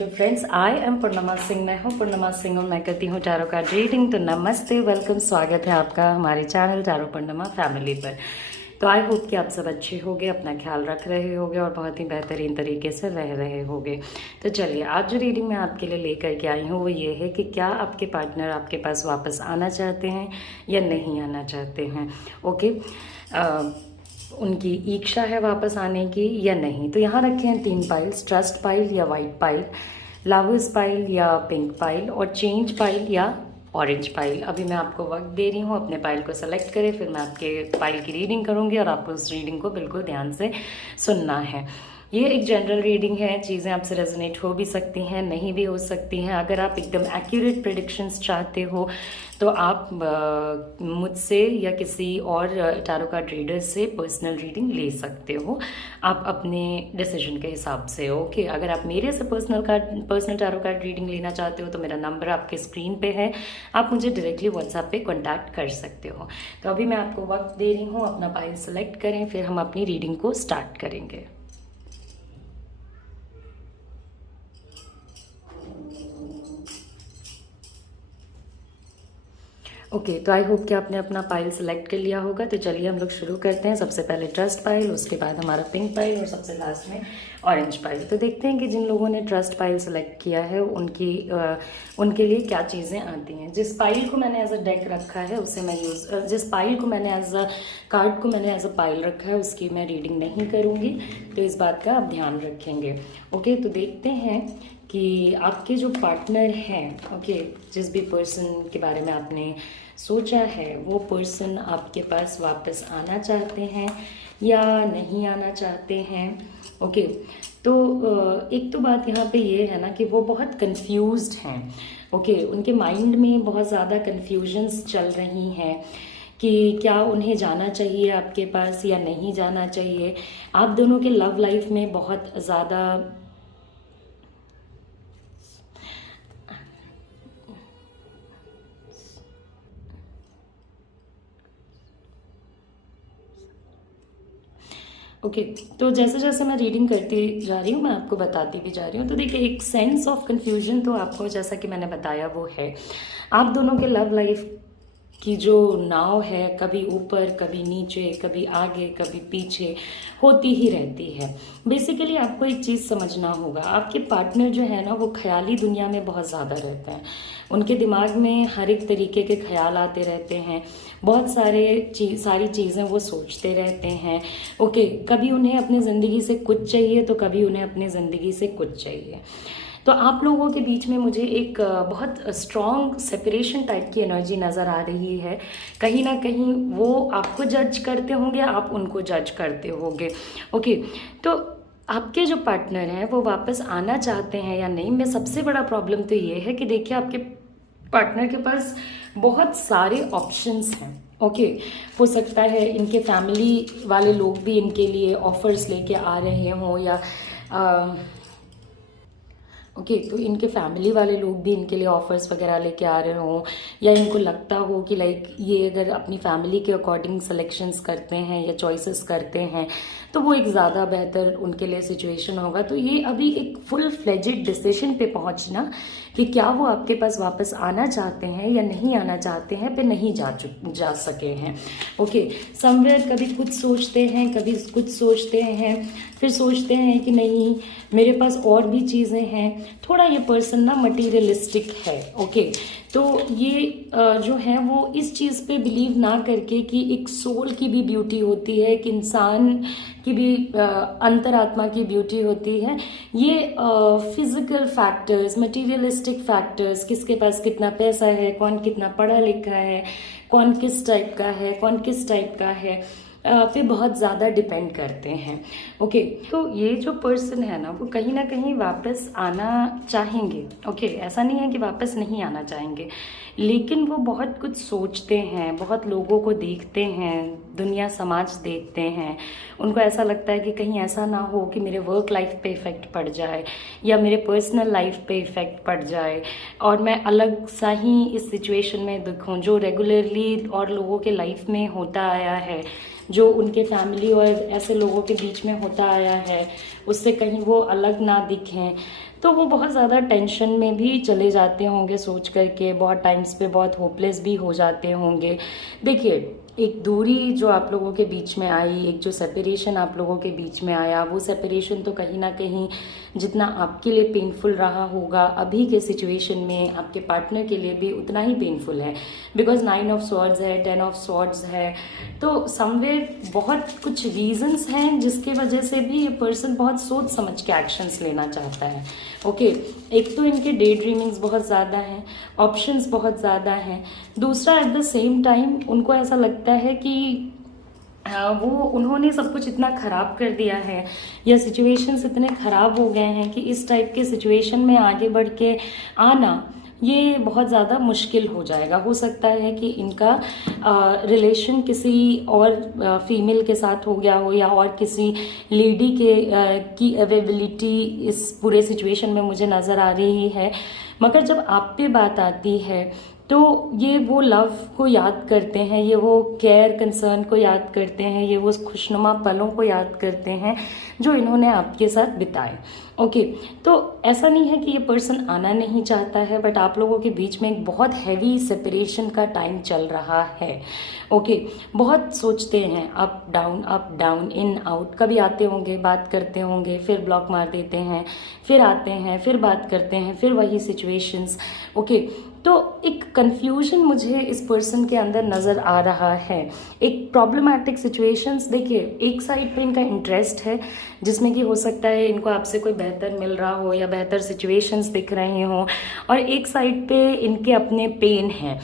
To friends, I am पूर्णिमा सिंह। मैं हूँ पूर्णिमा सिंह और मैं करती हूँ टैरो कार्ड रीडिंग। तो नमस्ते, वेलकम, स्वागत है आपका हमारे चैनल टैरो पूर्णिमा फैमिली पर। तो आई होप कि आप सब अच्छे होंगे, अपना ख्याल रख रहे होंगे और बहुत ही बेहतरीन तरीके से रह रहे होंगे। तो चलिए, आज जो रीडिंग मैं आपके लिए लेकर के आई हूँ वो ये है कि क्या आपके पार्टनर आपके पास वापस आना चाहते हैं या नहीं आना चाहते हैं। ओके, उनकी इच्छा है वापस आने की या नहीं। तो यहाँ रखे हैं 3 पाइल्स, ट्रस्ट पाइल या वाइट पाइल, लवर्स पाइल या पिंक पाइल और चेंज पाइल या ऑरेंज पाइल। अभी मैं आपको वक्त दे रही हूँ, अपने पाइल को सेलेक्ट करें, फिर मैं आपके पाइल की रीडिंग करूँगी और आपको उस रीडिंग को बिल्कुल ध्यान से सुनना है। ये एक जनरल रीडिंग है, चीज़ें आपसे रेजोनेट हो भी सकती हैं, नहीं भी हो सकती हैं। अगर आप एकदम एक्यूरेट प्रेडिक्शंस चाहते हो तो आप मुझसे या किसी और टैरो कार्ड रीडर से पर्सनल रीडिंग ले सकते हो, आप अपने डिसीजन के हिसाब से। ओके, अगर आप मेरे से पर्सनल टैरो कार्ड रीडिंग लेना चाहते हो तो मेरा नंबर आपके स्क्रीन पे है, आप मुझे डायरेक्टली व्हाट्सएप पे कॉन्टैक्ट कर सकते हो। तो अभी मैं आपको वक्त दे रही हूँ, अपना पाइल सेलेक्ट करें, फिर हम अपनी रीडिंग को स्टार्ट करेंगे। ओके, तो आई होप कि आपने अपना पाइल सेलेक्ट कर लिया होगा। तो चलिए हम लोग शुरू करते हैं। सबसे पहले ट्रस्ट पाइल, उसके बाद हमारा पिंक पाइल और सबसे लास्ट में ऑरेंज पाइल। तो देखते हैं कि जिन लोगों ने ट्रस्ट पाइल सेलेक्ट किया है उनके लिए क्या चीज़ें आती हैं। जिस पाइल को मैंने एज अ डेक रखा है उसे मैं जिस पाइल को मैंने एज अ कार्ड को मैंने एज अ पाइल रखा है उसकी मैं रीडिंग नहीं करूँगी, तो इस बात का आप ध्यान रखेंगे। ओके, तो देखते हैं कि आपके जो पार्टनर हैं, ओके, जिस भी पर्सन के बारे में आपने सोचा है वो पर्सन आपके पास वापस आना चाहते हैं या नहीं आना चाहते हैं। ओके, तो एक तो बात यहाँ पे ये है ना कि वो बहुत कंफ्यूज्ड हैं। ओके, उनके माइंड में बहुत ज़्यादा कंफ्यूजन्स चल रही हैं कि क्या उन्हें जाना चाहिए आपके पास या नहीं जाना चाहिए। आप दोनों के लव लाइफ में बहुत ज़्यादा ओके, तो जैसे जैसे मैं रीडिंग करती जा रही हूँ मैं आपको बताती भी जा रही हूँ। तो देखिए, एक सेंस ऑफ कन्फ्यूजन तो आपको, जैसा कि मैंने बताया, वो है। आप दोनों के लव लाइफ की जो नाव है, कभी ऊपर कभी नीचे, कभी आगे कभी पीछे होती ही रहती है। बेसिकली आपको एक चीज़ समझना होगा, आपके पार्टनर जो है ना वो ख्याली दुनिया में बहुत ज़्यादा रहते हैं। उनके दिमाग में हर एक तरीके के ख्याल आते रहते हैं, बहुत सारी चीज़ें वो सोचते रहते हैं। ओके, कभी उन्हें अपनी ज़िंदगी से कुछ चाहिए तो कभी उन्हें अपनी ज़िंदगी से कुछ चाहिए। तो आप लोगों के बीच में मुझे एक बहुत स्ट्रॉन्ग सेपरेशन टाइप की एनर्जी नज़र आ रही है। कहीं ना कहीं वो आपको जज करते होंगे, आप उनको जज करते होंगे। ओके, तो आपके जो पार्टनर हैं वो वापस आना चाहते हैं या नहीं, में सबसे बड़ा प्रॉब्लम तो ये है कि देखिए, आपके पार्टनर के पास बहुत सारे ऑप्शंस हैं। ओके, हो सकता है इनके फैमिली वाले लोग भी इनके लिए ऑफर्स लेके आ रहे हों या ओके, तो इनके फैमिली वाले लोग भी इनके लिए ऑफर्स वगैरह लेके आ रहे हों, या इनको लगता हो कि लाइक ये अगर अपनी फैमिली के अकॉर्डिंग सिलेक्शंस करते हैं या चॉइसेस करते हैं तो वो एक ज़्यादा बेहतर उनके लिए सिचुएशन होगा। तो ये अभी एक फुल फ्लेजेड डिसीजन पे पहुंचना कि क्या वो आपके पास वापस आना चाहते हैं या नहीं आना चाहते हैं पे नहीं जा सके हैं। ओके, समवेयर कभी कुछ सोचते हैं, कभी कुछ सोचते हैं, फिर सोचते हैं कि नहीं मेरे पास और भी चीज़ें हैं। थोड़ा ये पर्सन ना मटीरियलिस्टिक है। ओके, तो ये जो है वो इस चीज़ पे बिलीव ना करके कि एक सोल की भी ब्यूटी होती है, एक इंसान की भी अंतरात्मा की ब्यूटी होती है। ये फिजिकल फैक्टर्स, मटेरियलिस्टिक फैक्टर्स, किसके पास कितना पैसा है, कौन कितना पढ़ा लिखा है, कौन किस टाइप का है, कौन किस टाइप का है, पे बहुत ज़्यादा डिपेंड करते हैं। ओके, तो ये जो पर्सन है ना वो कहीं ना कहीं वापस आना चाहेंगे। ओके, ऐसा नहीं है कि वापस नहीं आना चाहेंगे, लेकिन वो बहुत कुछ सोचते हैं, बहुत लोगों को देखते हैं, दुनिया समाज देखते हैं। उनको ऐसा लगता है कि कहीं ऐसा ना हो कि मेरे वर्क लाइफ पे इफ़ेक्ट पड़ जाए या मेरे पर्सनल लाइफ पे इफ़ेक्ट पड़ जाए और मैं अलग सा ही इस सिचुएशन में दिखूं जो रेगुलरली और लोगों के लाइफ में होता आया है। जो उनके फैमिली और ऐसे लोगों के बीच में होता आया है उससे कहीं वो अलग ना दिखें, तो वो बहुत ज़्यादा टेंशन में भी चले जाते होंगे सोच करके, बहुत टाइम्स पे बहुत होपलेस भी हो जाते होंगे। देखिए, एक दूरी जो आप लोगों के बीच में आई, एक जो सेपरेशन आप लोगों के बीच में आया, वो सेपरेशन तो कहीं ना कहीं जितना आपके लिए पेनफुल रहा होगा अभी के सिचुएशन में, आपके पार्टनर के लिए भी उतना ही पेनफुल है। बिकॉज 9 ऑफ स्वॉर्ड्स है, 10 ऑफ स्वॉर्ड्स है, तो समवेयर बहुत कुछ रीजंस हैं जिसके वजह से भी ये पर्सन बहुत सोच समझ के एक्शंस लेना चाहता है। ओके, एक तो इनके डे ड्रीमिंग्स बहुत ज़्यादा हैं, ऑप्शंस बहुत ज़्यादा हैं। दूसरा, एट द सेम टाइम उनको ऐसा लगता है कि वो उन्होंने सब कुछ इतना ख़राब कर दिया है या सिचुएशंस इतने ख़राब हो गए हैं कि इस टाइप के सिचुएशन में आगे बढ़ के आना ये बहुत ज़्यादा मुश्किल हो जाएगा। हो सकता है कि इनका रिलेशन किसी और फीमेल के साथ हो गया हो या और किसी लेडी के की अवेलेबिलिटी इस पूरे सिचुएशन में मुझे नज़र आ रही है। मगर जब आप पे बात आती है तो ये वो लव को याद करते हैं, ये वो केयर कंसर्न को याद करते हैं, ये वो खुशनुमा पलों को याद करते हैं जो इन्होंने आपके साथ बिताए। ओके, तो ऐसा नहीं है कि ये पर्सन आना नहीं चाहता है, बट आप लोगों के बीच में एक बहुत हैवी सेपरेशन का टाइम चल रहा है। ओके, बहुत सोचते हैं, अप डाउन, इन आउट, कभी आते होंगे, बात करते होंगे, फिर ब्लॉक मार देते हैं, फिर आते हैं, फिर बात करते हैं, फिर वही सिचुएशंस। ओके, तो एक कंफ्यूजन मुझे इस पर्सन के अंदर नज़र आ रहा है, एक प्रॉब्लमैटिक सिचुएशंस। देखिए, एक साइड पे इनका इंटरेस्ट है जिसमें कि हो सकता है इनको आपसे कोई बेहतर मिल रहा हो या बेहतर सिचुएशंस दिख रहे हों, और एक साइड पे इनके अपने पेन हैं,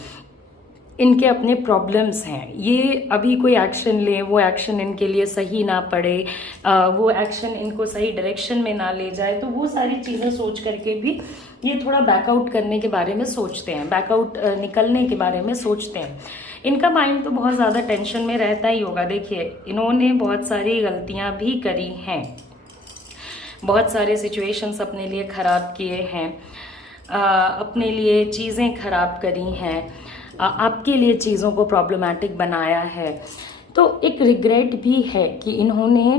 इनके अपने प्रॉब्लम्स हैं। ये अभी कोई एक्शन लें, वो एक्शन इनके लिए सही ना पड़े, वो एक्शन इनको सही डायरेक्शन में ना ले जाए, तो वो सारी चीज़ें सोच करके भी ये थोड़ा बैकआउट करने के बारे में सोचते हैं, बैकआउट निकलने के बारे में सोचते हैं। इनका माइंड तो बहुत ज़्यादा टेंशन में रहता ही होगा। देखिए, इन्होंने बहुत सारी गलतियां भी करी हैं, बहुत सारे सिचुएशंस अपने लिए ख़राब किए हैं, अपने लिए चीज़ें ख़राब करी हैं, आपके लिए चीज़ों को प्रॉब्लमैटिक बनाया है। तो एक रिग्रेट भी है कि इन्होंने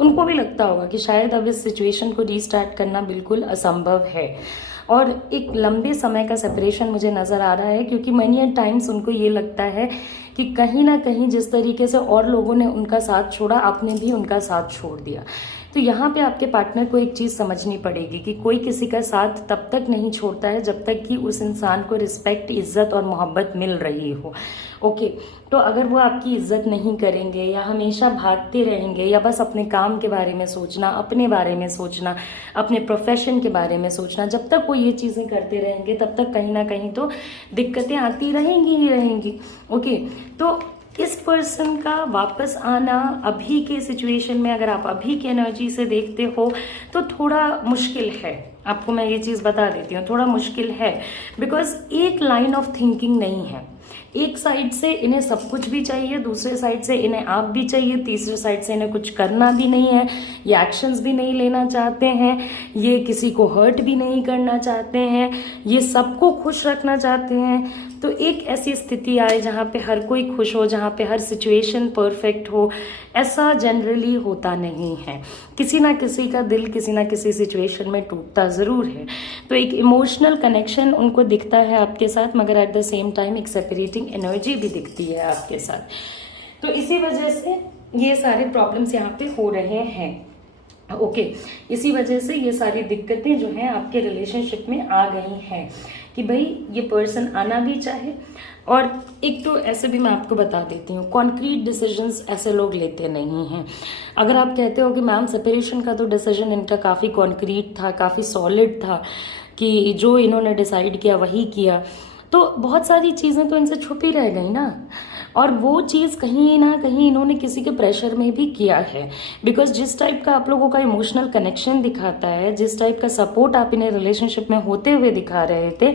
उनको भी लगता होगा कि शायद अब इस सिचुएशन को रीस्टार्ट करना बिल्कुल असंभव है, और एक लंबे समय का सेपरेशन मुझे नज़र आ रहा है, क्योंकि मनी टाइम्स उनको ये लगता है कि कहीं ना कहीं जिस तरीके से और लोगों ने उनका साथ छोड़ा, आपने भी उनका साथ छोड़ दिया। तो यहाँ पे आपके पार्टनर को एक चीज़ समझनी पड़ेगी कि कोई किसी का साथ तब तक नहीं छोड़ता है जब तक कि उस इंसान को रिस्पेक्ट, इज्जत और मोहब्बत मिल रही हो। ओके, तो अगर वो आपकी इज्जत नहीं करेंगे या हमेशा भागते रहेंगे या बस अपने काम के बारे में सोचना, अपने बारे में सोचना, अपने प्रोफेशन के बारे में सोचना, जब तक वो ये चीज़ें करते रहेंगे तब तक कहीं ना कहीं तो दिक्कतें आती रहेंगी ही रहेंगी। ओके, तो इस पर्सन का वापस आना अभी के सिचुएशन में, अगर आप अभी की एनर्जी से देखते हो तो थोड़ा मुश्किल है। आपको मैं ये चीज़ बता देती हूँ, थोड़ा मुश्किल है, बिकॉज एक लाइन ऑफ थिंकिंग नहीं है। एक साइड से इन्हें सब कुछ भी चाहिए, दूसरे साइड से इन्हें आप भी चाहिए, तीसरे साइड से इन्हें कुछ करना भी नहीं है, ये एक्शंस भी नहीं लेना चाहते हैं, ये किसी को हर्ट भी नहीं करना चाहते हैं, ये सबको खुश रखना चाहते हैं। तो एक ऐसी स्थिति आए जहाँ पे हर कोई खुश हो, जहाँ पे हर सिचुएशन परफेक्ट हो, ऐसा जनरली होता नहीं है। किसी ना किसी का दिल किसी ना किसी सिचुएशन में टूटता ज़रूर है। तो एक इमोशनल कनेक्शन उनको दिखता है आपके साथ, मगर एट द सेम टाइम एक सेपरेटिंग एनर्जी भी दिखती है आपके साथ। तो इसी वजह से ये सारे प्रॉब्लम्स यहाँ पे हो रहे हैं। ओके, इसी वजह से ये सारी दिक्कतें जो हैं आपके रिलेशनशिप में आ गई हैं कि भाई ये पर्सन आना भी चाहे। और एक तो ऐसे भी मैं आपको बता देती हूँ, कॉन्क्रीट डिसीजंस ऐसे लोग लेते नहीं हैं। अगर आप कहते हो कि मैम सेपरेशन का तो डिसीजन इनका काफ़ी कॉन्क्रीट था, काफ़ी सॉलिड था, कि जो इन्होंने डिसाइड किया वही किया, तो बहुत सारी चीज़ें तो इनसे छुपी रह गई ना। और वो चीज़ कहीं ना कहीं इन्होंने किसी के प्रेशर में भी किया है, बिकॉज जिस टाइप का आप लोगों का इमोशनल कनेक्शन दिखाता है, जिस टाइप का सपोर्ट आप इन्हें रिलेशनशिप में होते हुए दिखा रहे थे,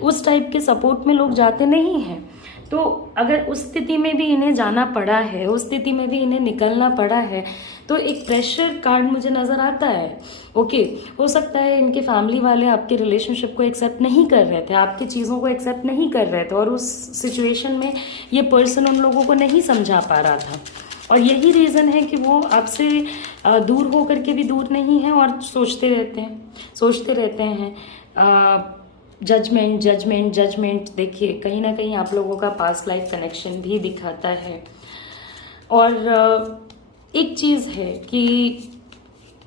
उस टाइप के सपोर्ट में लोग जाते नहीं हैं। तो अगर उस स्थिति में भी इन्हें जाना पड़ा है, उस स्थिति में भी इन्हें निकलना पड़ा है, तो एक प्रेशर कार्ड मुझे नज़र आता है। ओके, हो सकता है इनके फैमिली वाले आपके रिलेशनशिप को एक्सेप्ट नहीं कर रहे थे, आपकी चीज़ों को एक्सेप्ट नहीं कर रहे थे, और उस सिचुएशन में ये पर्सन उन लोगों को नहीं समझा पा रहा था, और यही रीज़न है कि वो आपसे दूर हो करके भी दूर नहीं है और सोचते रहते हैं जजमेंट जजमेंट जजमेंट। देखिए, कहीं ना कहीं आप लोगों का पास्ट लाइफ कनेक्शन भी दिखाता है। और एक चीज़ है कि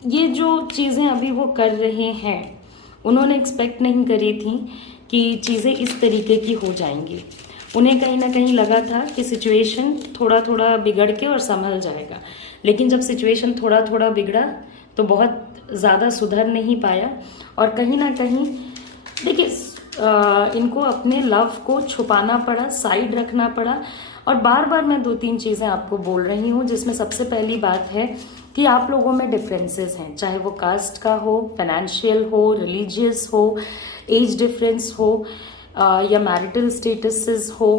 ये जो चीज़ें अभी वो कर रहे हैं, उन्होंने एक्सपेक्ट नहीं करी थी कि चीज़ें इस तरीके की हो जाएंगी। उन्हें कहीं ना कहीं लगा था कि सिचुएशन थोड़ा थोड़ा बिगड़ के और संभल जाएगा, लेकिन जब सिचुएशन थोड़ा थोड़ा बिगड़ा तो बहुत ज़्यादा सुधर नहीं पाया। और कहीं ना कहीं देखिए, इनको अपने लव को छुपाना पड़ा, साइड रखना पड़ा। और बार बार मैं 2-3 चीज़ें आपको बोल रही हूँ, जिसमें सबसे पहली बात है कि आप लोगों में डिफरेंसेस हैं, चाहे वो कास्ट का हो, फाइनेंशियल हो, रिलीजियस हो, एज डिफरेंस हो, या मैरिटल स्टेटसेस हो।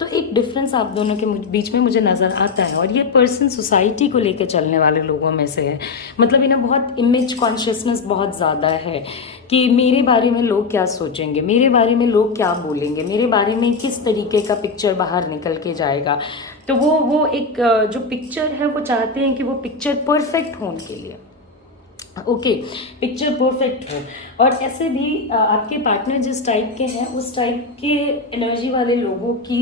तो एक डिफरेंस आप दोनों के बीच में मुझे नज़र आता है। और ये पर्सन सोसाइटी को लेकर चलने वाले लोगों में से है। मतलब इन्हें बहुत इमेज कॉन्शियसनेस बहुत ज़्यादा है कि मेरे बारे में लोग क्या सोचेंगे, मेरे बारे में लोग क्या बोलेंगे, मेरे बारे में किस तरीके का पिक्चर बाहर निकल के जाएगा। तो वो एक जो पिक्चर है वो चाहते हैं कि वो पिक्चर परफेक्ट हो उनके लिए। ओके, पिक्चर परफेक्ट हो। और ऐसे भी आपके पार्टनर जिस टाइप के हैं, उस टाइप के एनर्जी वाले लोगों की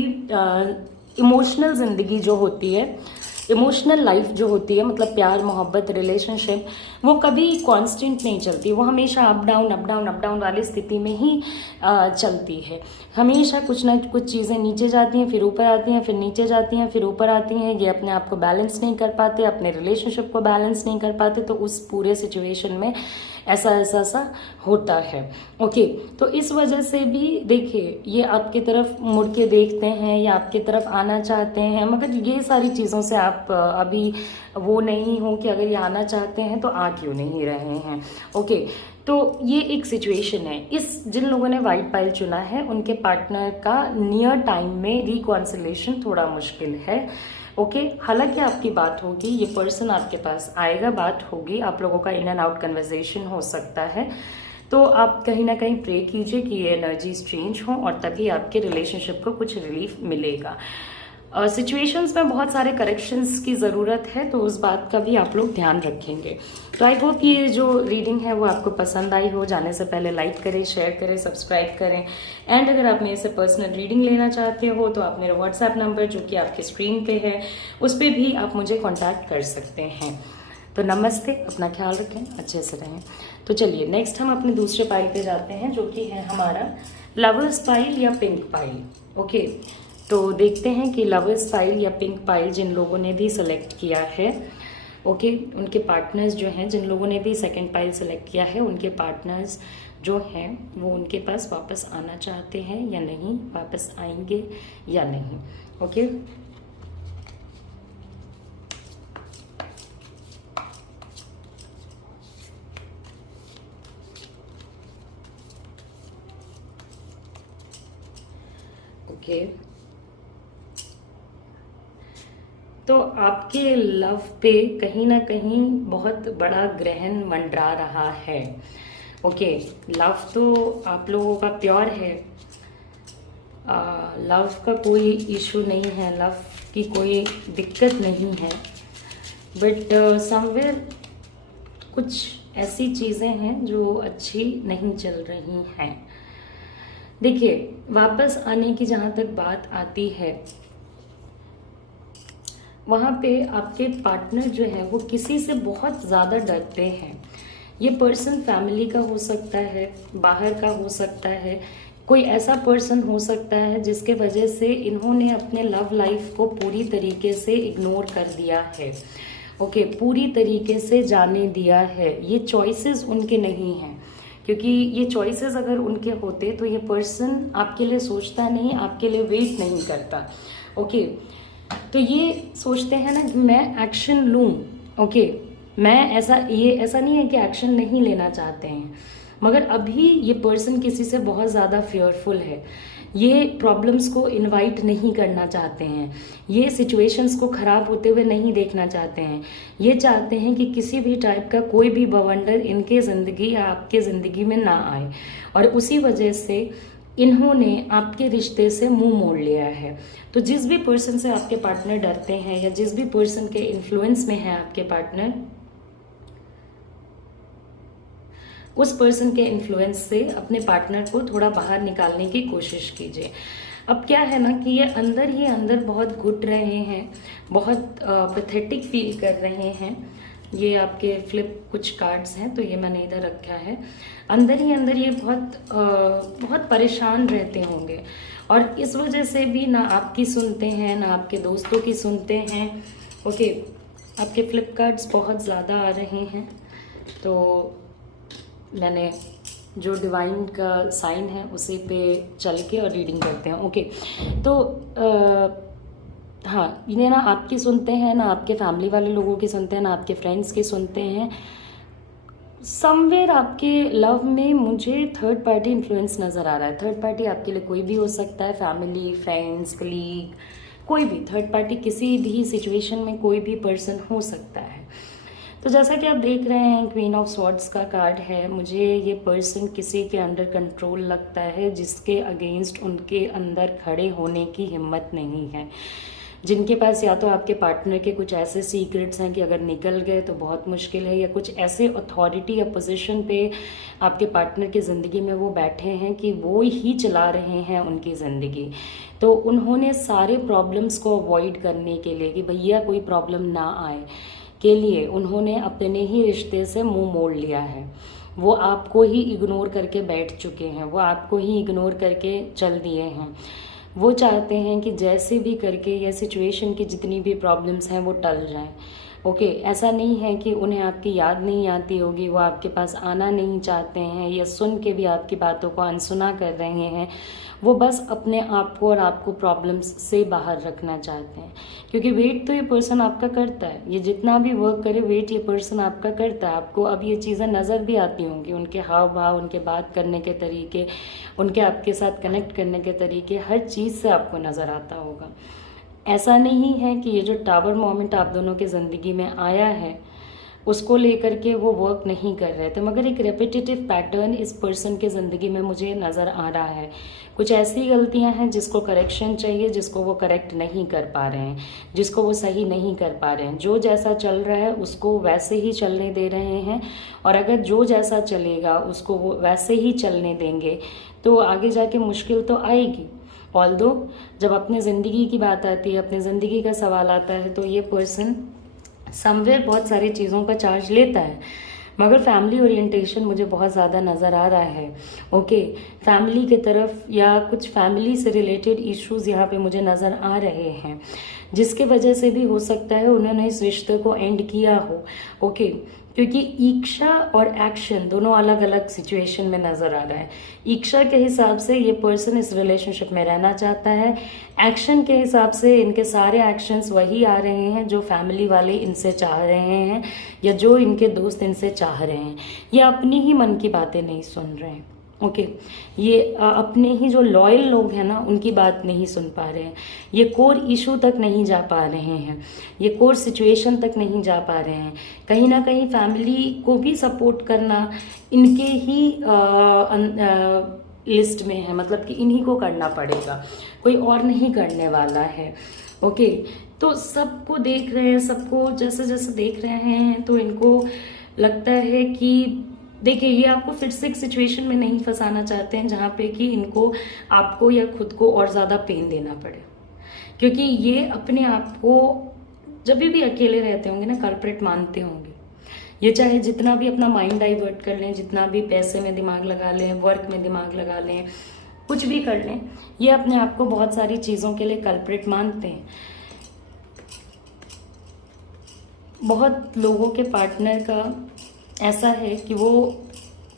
इमोशनल ज़िंदगी जो होती है, इमोशनल लाइफ जो होती है, मतलब प्यार मोहब्बत रिलेशनशिप, वो कभी कांस्टेंट नहीं चलती। वो हमेशा अप डाउन वाली स्थिति में ही चलती है। हमेशा कुछ ना कुछ चीज़ें नीचे जाती हैं, फिर ऊपर आती हैं, फिर नीचे जाती हैं, फिर ऊपर आती हैं। ये अपने आप को बैलेंस नहीं कर पाते, अपने रिलेशनशिप को बैलेंस नहीं कर पाते। तो उस पूरे सिचुएशन में ऐसा होता है। ओके, तो इस वजह से भी देखिए, ये आपकी तरफ मुड़ के देखते हैं या आपकी तरफ आना चाहते हैं, मगर ये सारी चीज़ों से आप अभी वो नहीं हो कि अगर ये आना चाहते हैं तो आ क्यों नहीं रहे हैं। ओके, तो ये एक सिचुएशन है। इस जिन लोगों ने वाइट पाइल चुना है, उनके पार्टनर का नियर टाइम में रिकॉन्सिलेशन थोड़ा मुश्किल है। ओके, हालांकि आपकी बात होगी, ये पर्सन आपके पास आएगा, बात होगी, आप लोगों का इन एंड आउट कन्वर्सेशन हो सकता है। तो आप कहीं ना कहीं प्रे कीजिए कि ये एनर्जीज चेंज हो और तभी आपके रिलेशनशिप को कुछ रिलीफ मिलेगा। सिचुएशंस में बहुत सारे करेक्शंस की ज़रूरत है, तो उस बात का भी आप लोग ध्यान रखेंगे। तो आई होप ये जो रीडिंग है वो आपको पसंद आई हो। जाने से पहले लाइक करें, शेयर करें, सब्सक्राइब करें। एंड अगर आप मेरे से पर्सनल रीडिंग लेना चाहते हो तो आप मेरा व्हाट्सएप नंबर जो कि आपके स्क्रीन पे है, उस पर भी आप मुझे कॉन्टैक्ट कर सकते हैं। तो नमस्ते, अपना ख्याल रखें, अच्छे से रहें। तो चलिए नेक्स्ट हम अपने दूसरे पाइल पे जाते हैं, जो कि है हमारा लवर्स पाइल या पिंक पाइल। ओके, तो देखते हैं कि लवर्स पाइल या पिंक पाइल जिन लोगों ने भी सेलेक्ट किया है, ओके, उनके पार्टनर्स जो हैं, जिन लोगों ने भी सेकंड पाइल सेलेक्ट किया है, उनके पार्टनर्स जो हैं वो उनके पास वापस आना चाहते हैं या नहीं, वापस आएंगे या नहीं। ओके, ओके, तो आपके लव पे कहीं ना कहीं बहुत बड़ा ग्रहण मंडरा रहा है। ओके, लव तो आप लोगों का प्योर है, लव का कोई इशू नहीं है, लव की कोई दिक्कत नहीं है, बट समवेयर कुछ ऐसी चीज़ें हैं जो अच्छी नहीं चल रही हैं। देखिए, वापस आने की जहाँ तक बात आती है, वहाँ पे आपके पार्टनर जो है वो किसी से बहुत ज़्यादा डरते हैं। ये पर्सन फैमिली का हो सकता है, बाहर का हो सकता है, कोई ऐसा पर्सन हो सकता है जिसके वजह से इन्होंने अपने लव लाइफ को पूरी तरीके से इग्नोर कर दिया है। ओके, पूरी तरीके से जाने दिया है। ये चॉइसेस उनके नहीं हैं, क्योंकि ये चॉइसेस अगर उनके होते तो ये पर्सन आपके लिए सोचता नहीं, आपके लिए वेट नहीं करता। ओके, तो ये सोचते हैं ना कि मैं एक्शन लूँ। ओके, मैं ऐसा नहीं है कि एक्शन नहीं लेना चाहते हैं, मगर अभी ये पर्सन किसी से बहुत ज़्यादा फियरफुल है ये प्रॉब्लम्स को इनवाइट नहीं करना चाहते हैं, ये सिचुएशंस को ख़राब होते हुए नहीं देखना चाहते हैं। ये चाहते हैं कि किसी भी टाइप का कोई भी बवंडर इनके ज़िंदगी या आपके ज़िंदगी में ना आए, और उसी वजह से इन्होंने आपके रिश्ते से मुंह मोड़ लिया है। तो जिस भी पर्सन से आपके पार्टनर डरते हैं या जिस भी पर्सन के इन्फ्लुएंस में है आपके पार्टनर, उस पर्सन के इन्फ्लुएंस से अपने पार्टनर को थोड़ा बाहर निकालने की कोशिश कीजिए। अब क्या है ना कि ये अंदर ही अंदर बहुत घुट रहे हैं, बहुत पैथेटिक फील कर रहे हैं। ये आपके फ्लिप कुछ कार्ड्स हैं, तो ये मैंने इधर रखा है। अंदर ही अंदर ये बहुत परेशान रहते होंगे, और इस वजह से भी ना आपकी सुनते हैं ना आपके दोस्तों की सुनते हैं। ओके, आपके फ्लिप कार्ड्स बहुत ज़्यादा आ रहे हैं, तो मैंने जो डिवाइन का साइन है उसी पे चल के और रीडिंग करते हैं। ओके, तो हाँ, ये ना आपकी सुनते हैं ना आपके फैमिली वाले लोगों की सुनते हैं ना आपके फ्रेंड्स की सुनते हैं। समवेयर आपके लव में मुझे थर्ड पार्टी इन्फ्लुएंस नज़र आ रहा है। थर्ड पार्टी आपके लिए कोई भी हो सकता है, फैमिली, फ्रेंड्स, कलीग, कोई भी थर्ड पार्टी, किसी भी सिचुएशन में कोई भी पर्सन हो सकता है। तो जैसा कि आप देख रहे हैं, क्वीन ऑफ स्वॉर्ड्स का कार्ड है। मुझे ये पर्सन किसी के अंडर कंट्रोल लगता है, जिसके अगेंस्ट उनके अंदर खड़े होने की हिम्मत नहीं है, जिनके पास या तो आपके पार्टनर के कुछ ऐसे सीक्रेट्स हैं कि अगर निकल गए तो बहुत मुश्किल है, या कुछ ऐसे अथॉरिटी या पोजीशन पे आपके पार्टनर की ज़िंदगी में वो बैठे हैं कि वो ही चला रहे हैं उनकी ज़िंदगी। तो उन्होंने सारे प्रॉब्लम्स को अवॉइड करने के लिए, कि भैया कोई प्रॉब्लम ना आए के लिए, उन्होंने अपने ही रिश्ते से मुंह मोड़ लिया है। वो आपको ही इग्नोर करके बैठ चुके हैं, वो आपको ही इग्नोर करके चल दिए हैं। वो चाहते हैं कि जैसे भी करके या सिचुएशन की जितनी भी प्रॉब्लम्स हैं वो टल जाएं। ओके, ऐसा नहीं है कि उन्हें आपकी याद नहीं आती होगी, वो आपके पास आना नहीं चाहते हैं या सुन के भी आपकी बातों को अनसुना कर रहे हैं। वो बस अपने आप को और आपको प्रॉब्लम्स से बाहर रखना चाहते हैं, क्योंकि वेट तो ये पर्सन आपका करता है। ये जितना भी वर्क करे, वेट ये पर्सन आपका करता है। आपको अब ये चीज़ें नज़र भी आती होंगी, उनके हाव भाव, उनके बात करने के तरीके, उनके आपके साथ कनेक्ट करने के तरीके, हर चीज़ से आपको नज़र आता होगा। ऐसा नहीं है कि ये जो टावर मोमेंट आप दोनों की ज़िंदगी में आया है उसको लेकर के वो वर्क नहीं कर रहे थे, मगर एक रेपिटेटिव पैटर्न इस पर्सन के ज़िंदगी में मुझे नज़र आ रहा है। कुछ ऐसी गलतियां हैं जिसको करेक्शन चाहिए, जिसको वो करेक्ट नहीं कर पा रहे हैं, जिसको वो सही नहीं कर पा रहे हैं। जो जैसा चल रहा है उसको वैसे ही चलने दे रहे हैं, और अगर जो जैसा चलेगा उसको वो वैसे ही चलने देंगे तो आगे जाके मुश्किल तो आएगी। ऑल्दो जब अपने ज़िंदगी की बात आती है, अपने ज़िंदगी का सवाल आता है, तो ये पर्सन समवेयर बहुत सारी चीज़ों का चार्ज लेता है, मगर फैमिली ओरिएंटेशन मुझे बहुत ज़्यादा नज़र आ रहा है। ओके, फैमिली की तरफ या कुछ फैमिली से रिलेटेड इश्यूज़ यहाँ पे मुझे नज़र आ रहे हैं, जिसके वजह से भी हो सकता है उन्होंने इस रिश्ते को एंड किया हो। ओके, क्योंकि ईक्षा और एक्शन दोनों अलग अलग सिचुएशन में नज़र आ रहा है। ईक्षा के हिसाब से ये पर्सन इस रिलेशनशिप में रहना चाहता है, एक्शन के हिसाब से इनके सारे एक्शंस वही आ रहे हैं जो फैमिली वाले इनसे चाह रहे हैं या जो इनके दोस्त इनसे चाह रहे हैं। ये अपनी ही मन की बातें नहीं सुन रहे हैं। ओके, ये अपने ही जो लॉयल लोग हैं ना उनकी बात नहीं सुन पा रहे हैं, ये कोर इशू तक नहीं जा पा रहे हैं, ये कोर सिचुएशन तक नहीं जा पा रहे हैं। कहीं ना कहीं फैमिली को भी सपोर्ट करना इनके ही लिस्ट में है, मतलब कि इन्हीं को करना पड़ेगा, कोई और नहीं करने वाला है। ओके, तो सबको देख रहे हैं, सबको जैसे जैसे देख रहे हैं तो इनको लगता है कि देखिए ये आपको फिर से एक सिचुएशन में नहीं फंसाना चाहते हैं जहाँ पे कि इनको आपको या खुद को और ज़्यादा पेन देना पड़े, क्योंकि ये अपने आप को जब भी अकेले रहते होंगे ना कल्प्रिट मानते होंगे। ये चाहे जितना भी अपना माइंड डाइवर्ट कर लें, जितना भी पैसे में दिमाग लगा लें, वर्क में दिमाग लगा लें, कुछ भी कर लें, ये अपने आप को बहुत सारी चीज़ों के लिए कल्प्रिट मानते हैं। बहुत लोगों के पार्टनर का ऐसा है कि वो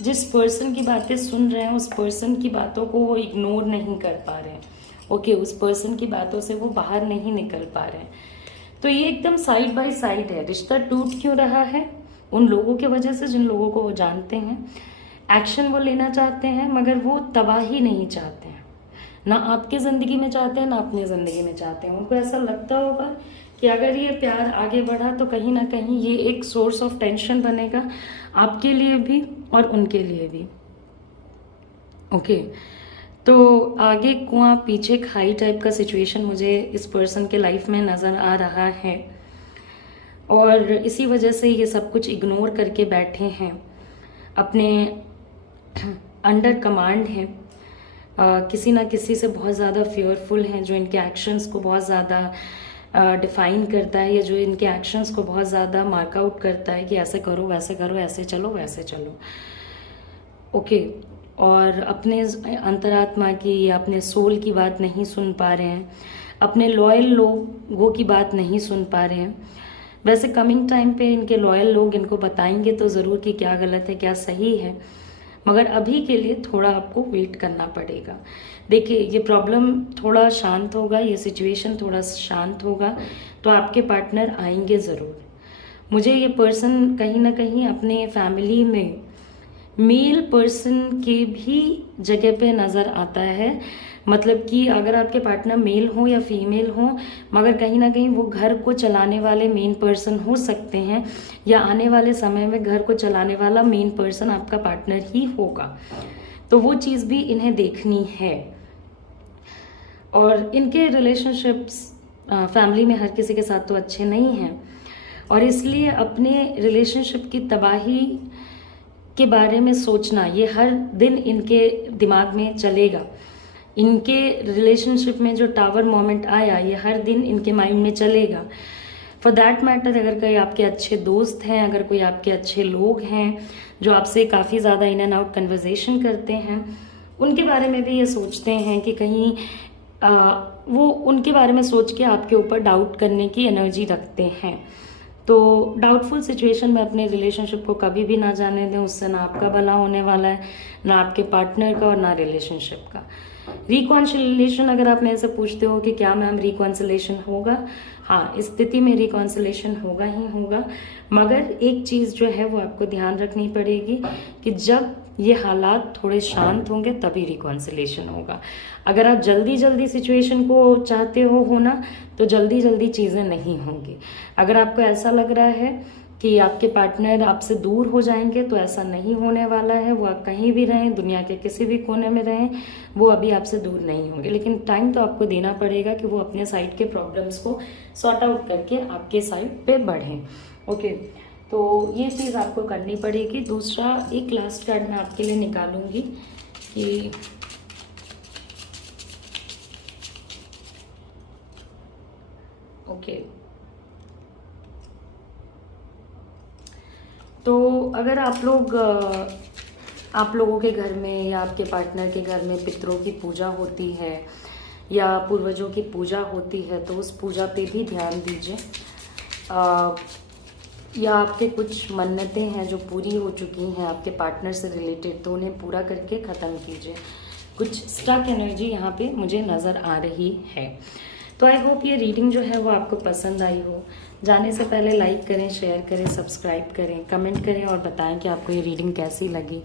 जिस पर्सन की बातें सुन रहे हैं उस पर्सन की बातों को वो इग्नोर नहीं कर पा रहे हैं। ओके, उस पर्सन की बातों से वो बाहर नहीं निकल पा रहे हैं। तो ये एकदम साइड बाय साइड है। रिश्ता टूट क्यों रहा है? उन लोगों की वजह से जिन लोगों को वो जानते हैं। एक्शन वो लेना चाहते हैं मगर वो तबाही नहीं चाहते हैं। ना आपके ज़िंदगी में चाहते हैं ना अपने ज़िंदगी में चाहते हैं। उनको ऐसा लगता होगा कि अगर ये प्यार आगे बढ़ा तो कहीं ना कहीं ये एक सोर्स ऑफ टेंशन बनेगा आपके लिए भी और उनके लिए भी। ओके, तो आगे कुआं पीछे खाई टाइप का सिचुएशन मुझे इस पर्सन के लाइफ में नज़र आ रहा है, और इसी वजह से ये सब कुछ इग्नोर करके बैठे हैं, अपने अंडर कमांड हैं, किसी ना किसी से बहुत ज़्यादा फियरफुल हैं, जो इनके एक्शंस को बहुत ज़्यादा डिफाइन करता है, या जो इनके एक्शंस को बहुत ज़्यादा मार्कआउट करता है कि ऐसे करो वैसे करो, ऐसे चलो वैसे चलो। ओके, और अपने अंतरात्मा की या अपने सोल की बात नहीं सुन पा रहे हैं, अपने लॉयल लोगों की बात नहीं सुन पा रहे हैं। वैसे कमिंग टाइम पे इनके लॉयल लोग इनको बताएंगे तो ज़रूर कि क्या गलत है क्या सही है, मगर अभी के लिए थोड़ा आपको वेट करना पड़ेगा। देखिए, ये प्रॉब्लम थोड़ा शांत होगा, ये सिचुएशन थोड़ा शांत होगा तो आपके पार्टनर आएंगे ज़रूर। मुझे ये पर्सन कहीं ना कहीं अपने फैमिली में मेल पर्सन के भी जगह पे नज़र आता है, मतलब कि अगर आपके पार्टनर मेल हो या फीमेल हो, मगर कहीं ना कहीं वो घर को चलाने वाले मेन पर्सन हो सकते हैं, या आने वाले समय में घर को चलाने वाला मेन पर्सन आपका पार्टनर ही होगा। तो वो चीज़ भी इन्हें देखनी है। और इनके रिलेशनशिप्स फैमिली में हर किसी के साथ तो अच्छे नहीं हैं, और इसलिए अपने रिलेशनशिप की तबाही के बारे में सोचना ये हर दिन इनके दिमाग में चलेगा। इनके रिलेशनशिप में जो टावर मोमेंट आया ये हर दिन इनके माइंड में चलेगा। फॉर दैट मैटर, अगर कोई आपके अच्छे दोस्त हैं, अगर कोई आपके अच्छे लोग हैं जो आपसे काफ़ी ज़्यादा इन एंड आउट कन्वर्जेशन करते हैं, उनके बारे में भी ये सोचते हैं कि कहीं वो उनके बारे में सोच के आपके ऊपर डाउट करने की एनर्जी रखते हैं। तो डाउटफुल सिचुएशन में अपने रिलेशनशिप को कभी भी ना जाने दें, उससे ना आपका भला होने वाला है, ना आपके पार्टनर का और ना रिलेशनशिप का। रिकॉन्सिलेशन, अगर आप मेरे से पूछते हो कि क्या मैम रिकॉन्सिलेशन होगा, हाँ, इस स्थिति में रिकॉन्सिलेशन होगा ही होगा, मगर एक चीज़ जो है वो आपको ध्यान रखनी पड़ेगी कि जब ये हालात थोड़े शांत होंगे तभी रिकॉन्सिलेशन होगा। अगर आप जल्दी जल्दी सिचुएशन को चाहते हो होना तो जल्दी जल्दी चीज़ें नहीं होंगी। अगर आपको ऐसा लग रहा है कि आपके पार्टनर आपसे दूर हो जाएंगे तो ऐसा नहीं होने वाला है। वो आप कहीं भी रहें, दुनिया के किसी भी कोने में रहें, वो अभी आपसे दूर नहीं होंगे, लेकिन टाइम तो आपको देना पड़ेगा कि वो अपने साइड के प्रॉब्लम्स को सॉर्ट आउट करके आपके साइड पे बढ़ें। ओके, तो ये चीज़ आपको करनी पड़ेगी। दूसरा, एक लास्ट कार्ड मैं आपके लिए निकालूंगी कि ओके, तो अगर आप लोगों के घर में या आपके पार्टनर के घर में पितरों की पूजा होती है या पूर्वजों की पूजा होती है तो उस पूजा पे भी ध्यान दीजिए। या आपके कुछ मन्नतें हैं जो पूरी हो चुकी हैं आपके पार्टनर से रिलेटेड, तो उन्हें पूरा करके ख़त्म कीजिए। कुछ स्टक एनर्जी यहाँ पे मुझे नज़र आ रही है। तो आई होप ये रीडिंग जो है वो आपको पसंद आई हो। जाने से पहले लाइक करें, शेयर करें, सब्सक्राइब करें, कमेंट करें और बताएं कि आपको ये रीडिंग कैसी लगी।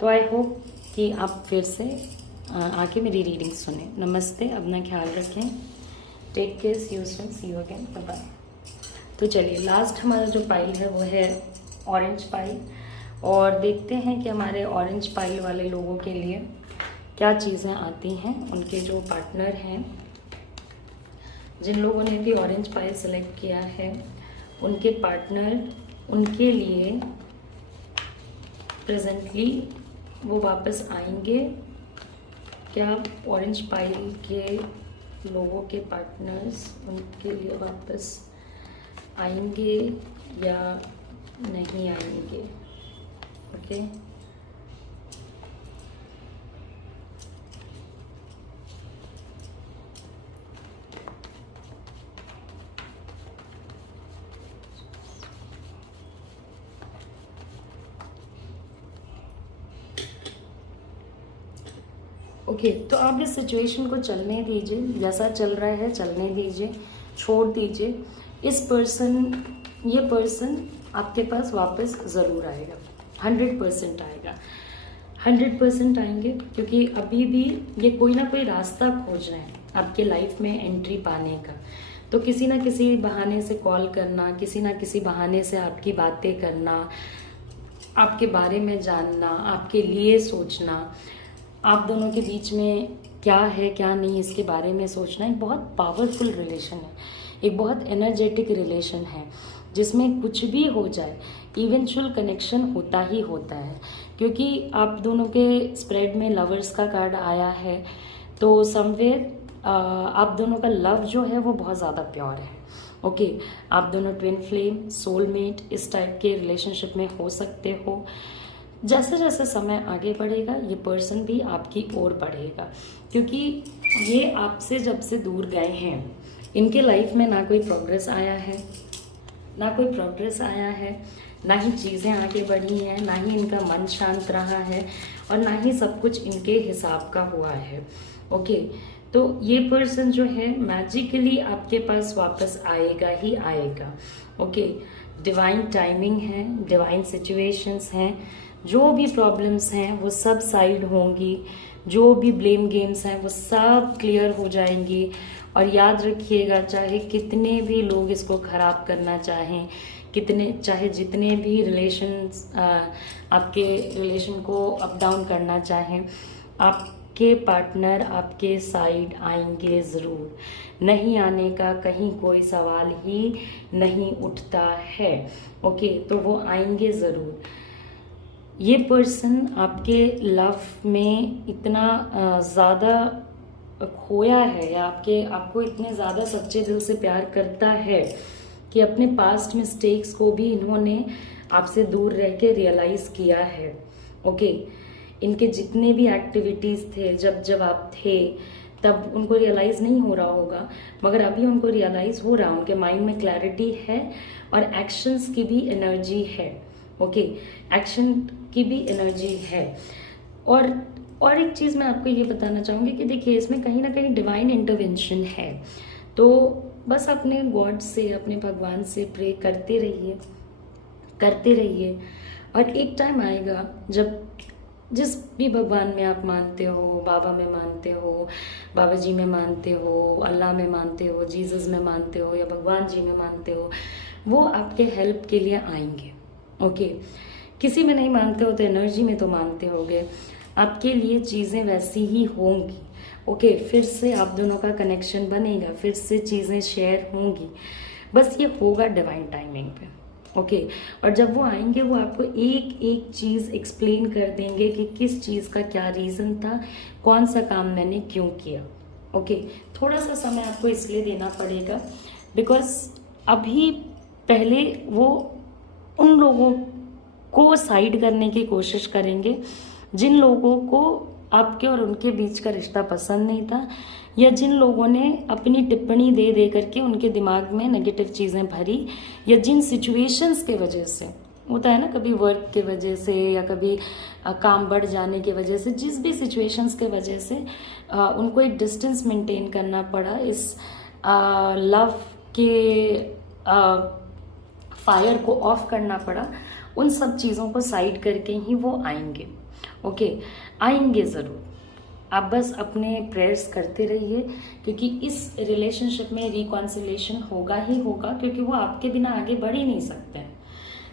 तो आई होप कि आप फिर से आके मेरी रीडिंग सुने। नमस्ते, अपना ख्याल रखें, take care, see you soon, see you again, bye bye. तो चलिए, लास्ट हमारा जो पाइल है वो है ऑरेंज पाइल, और देखते हैं कि हमारे ऑरेंज पाइल वाले लोगों के लिए क्या चीज़ें आती हैं। उनके जो पार्टनर हैं, जिन लोगों ने भी ऑरेंज पाइल सेलेक्ट किया है, उनके पार्टनर उनके लिए प्रेजेंटली वो वापस आएंगे क्या? ऑरेंज पाइल के लोगों के पार्टनर्स उनके लिए वापस आएंगे या नहीं आएंगे? ओके, ओके, तो आप इस सिचुएशन को चलने दीजिए, जैसा चल रहा है चलने दीजिए, छोड़ दीजिए। ये पर्सन आपके पास वापस ज़रूर आएगा, 100% आएगा, 100% आएंगे, क्योंकि अभी भी ये कोई ना कोई रास्ता खोज रहे हैं आपके लाइफ में एंट्री पाने का। तो किसी ना किसी बहाने से कॉल करना, किसी ना किसी बहाने से आपकी बातें करना, आपके बारे में जानना, आपके लिए सोचना, आप दोनों के बीच में क्या है क्या नहीं इसके बारे में सोचना, एक बहुत पावरफुल रिलेशन है, एक बहुत एनर्जेटिक रिलेशन है, जिसमें कुछ भी हो जाए इवेंचुअल कनेक्शन होता ही होता है। क्योंकि आप दोनों के स्प्रेड में लवर्स का कार्ड आया है, तो समवेयर आप दोनों का लव जो है वो बहुत ज़्यादा प्योर है। ओके, आप दोनों ट्विन फ्लेम, सोलमेट इस टाइप के रिलेशनशिप में हो सकते हो। जैसे जैसे समय आगे बढ़ेगा ये पर्सन भी आपकी ओर बढ़ेगा, क्योंकि ये आपसे जब से दूर गए हैं इनके लाइफ में ना कोई प्रोग्रेस आया है, ना ही चीज़ें आगे बढ़ी हैं, ना ही इनका मन शांत रहा है, और ना ही सब कुछ इनके हिसाब का हुआ है। ओके, तो ये पर्सन जो है मैजिकली आपके पास वापस आएगा ही आएगा। ओके, डिवाइन टाइमिंग है, डिवाइन सिचुएशंस हैं, जो भी प्रॉब्लम्स हैं वो सब साइड होंगी, जो भी ब्लेम गेम्स हैं वो सब क्लियर हो जाएंगी। और याद रखिएगा, चाहे कितने भी लोग इसको ख़राब करना चाहें, चाहे जितने भी आपके रिलेशन को अप डाउन करना चाहें, आपके पार्टनर आपके साइड आएंगे ज़रूर। नहीं आने का कहीं कोई सवाल ही नहीं उठता है। ओके, तो वो आएंगे ज़रूर। ये पर्सन आपके लव में इतना ज़्यादा खोया है, या आपको इतने ज़्यादा सच्चे दिल से प्यार करता है कि अपने पास्ट मिस्टेक्स को भी इन्होंने आपसे दूर रह के रियलाइज़ किया है। ओके, इनके जितने भी एक्टिविटीज़ थे जब आप थे तब उनको रियलाइज़ नहीं हो रहा होगा, मगर अभी उनको रियलाइज़ हो रहा है, उनके माइंड में क्लैरिटी है और एक्शंस की भी एनर्जी है। ओके, एक्शन की भी एनर्जी है। और एक चीज़ मैं आपको ये बताना चाहूँगी कि देखिए, इसमें कहीं ना कहीं डिवाइन इंटरवेंशन है। तो बस अपने गॉड से, अपने भगवान से प्रे करते रहिए, और एक टाइम आएगा जब जिस भी भगवान में आप मानते हो, बाबा में मानते हो, बाबा जी में मानते हो, अल्लाह में मानते हो, जीसस में मानते हो, या भगवान जी में मानते हो, वो आपके हेल्प के लिए आएंगे। ओके, किसी में नहीं मानते हो तो एनर्जी में तो मानते होगे, आपके लिए चीज़ें वैसी ही होंगी। ओके, फिर से आप दोनों का कनेक्शन बनेगा, फिर से चीज़ें शेयर होंगी, बस ये होगा डिवाइन टाइमिंग पे। ओके, और जब वो आएंगे वो आपको एक एक चीज़ एक्सप्लेन कर देंगे कि किस चीज़ का क्या रीज़न था, कौन सा काम मैंने क्यों किया। ओके, थोड़ा सा समय आपको इसलिए देना पड़ेगा बिकॉज अभी पहले वो उन लोगों को साइड करने की कोशिश करेंगे जिन लोगों को आपके और उनके बीच का रिश्ता पसंद नहीं था, या जिन लोगों ने अपनी टिप्पणी दे दे करके उनके दिमाग में नेगेटिव चीज़ें भरी, या जिन सिचुएशंस के वजह से होता है ना, कभी वर्क के वजह से या कभी काम बढ़ जाने की वजह से, जिस भी सिचुएशंस के वजह से उनको एक डिस्टेंस मेंटेन करना पड़ा, इस लव के फायर को ऑफ करना पड़ा, उन सब चीज़ों को साइड करके ही वो आएंगे। ओके, आएंगे ज़रूर। आप बस अपने प्रेयर्स करते रहिए, क्योंकि इस रिलेशनशिप में रिकॉन्सिलेशन होगा ही होगा, क्योंकि वो आपके बिना आगे बढ़ ही नहीं सकते हैं।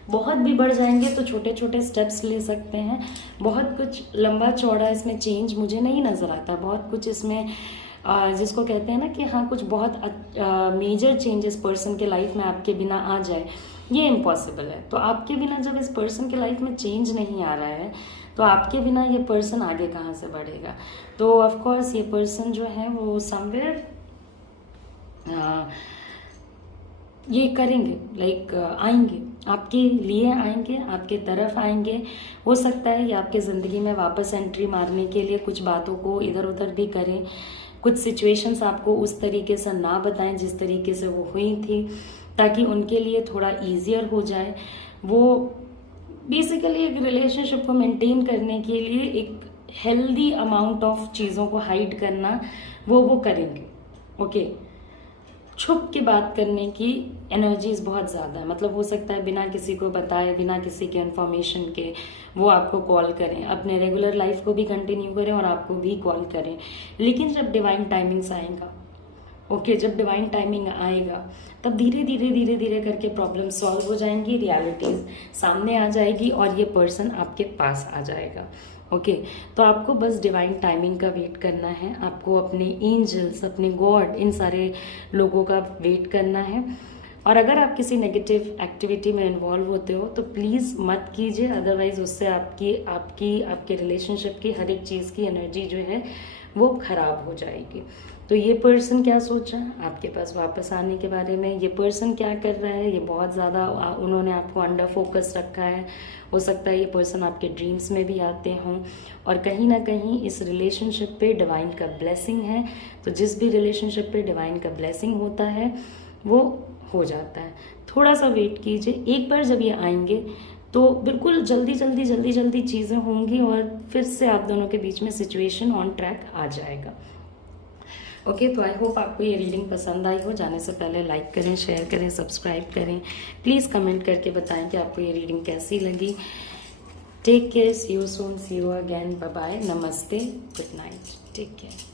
बहुत भी बढ़ जाएंगे तो छोटे छोटे स्टेप्स ले सकते हैं, बहुत कुछ लंबा चौड़ा इसमें चेंज मुझे नहीं नज़र आता। बहुत कुछ इसमें जिसको कहते हैं ना कि हाँ कुछ बहुत मेजर चेंजेस पर्सन के लाइफ में आपके बिना आ जाए, ये इम्पॉसिबल है। तो आपके बिना जब इस पर्सन के लाइफ में चेंज नहीं आ रहा है तो आपके बिना ये पर्सन आगे कहाँ से बढ़ेगा। तो ऑफ कोर्स ये पर्सन जो है वो समवेयर ये करेंगे, लाइक आएंगे, आपके लिए आएंगे, आपके तरफ आएंगे। हो सकता है ये आपके ज़िंदगी में वापस एंट्री मारने के लिए कुछ बातों को इधर उधर भी करें, कुछ सिचुएशंस आपको उस तरीके से ना बताएं जिस तरीके से वो हुई थी, ताकि उनके लिए थोड़ा ईजियर हो जाए। वो बेसिकली एक रिलेशनशिप को मेंटेन करने के लिए एक हेल्दी अमाउंट ऑफ चीज़ों को हाइड करना वो करेंगे। ओके, छुप के बात करने की एनर्जीज बहुत ज़्यादा है। मतलब हो सकता है बिना किसी को बताए, बिना किसी के इन्फॉर्मेशन के वो आपको कॉल करें, अपने रेगुलर लाइफ को भी कंटिन्यू करें और आपको भी कॉल करें। लेकिन जब डिवाइन टाइमिंग्स आएगा, ओके, जब डिवाइन टाइमिंग आएगा तब धीरे धीरे धीरे धीरे करके प्रॉब्लम सॉल्व हो जाएंगी, रियलिटीज सामने आ जाएगी और ये पर्सन आपके पास आ जाएगा। ओके, तो आपको बस डिवाइन टाइमिंग का वेट करना है, आपको अपने एंजल्स, अपने गॉड, इन सारे लोगों का वेट करना है। और अगर आप किसी नेगेटिव एक्टिविटी में इन्वॉल्व होते हो तो प्लीज़ मत कीजिए, अदरवाइज उससे आपके रिलेशनशिप की हर एक चीज़ की एनर्जी जो है वो खराब हो जाएगी। तो ये पर्सन क्या सोच रहा है आपके पास वापस आने के बारे में, ये पर्सन क्या कर रहा है, ये बहुत ज़्यादा उन्होंने आपको अंडर फोकस रखा है। हो सकता है ये पर्सन आपके ड्रीम्स में भी आते हों और कहीं ना कहीं इस रिलेशनशिप पे डिवाइन का ब्लेसिंग है। तो जिस भी रिलेशनशिप पे डिवाइन का ब्लेसिंग होता है वो हो जाता है। थोड़ा सा वेट कीजिए, एक बार जब ये आएंगे तो बिल्कुल जल्दी जल्दी जल्दी जल्दी चीज़ें होंगी और फिर से आप दोनों के बीच में सिचुएशन ऑन ट्रैक आ जाएगा। ओके, तो आई होप आपको ये रीडिंग पसंद आई हो। जाने से पहले लाइक करें, शेयर करें, सब्सक्राइब करें। प्लीज़ कमेंट करके बताएं कि आपको ये रीडिंग कैसी लगी। Take care, see you soon, see you again, bye bye, नमस्ते, गुड नाइट, टेक केयर।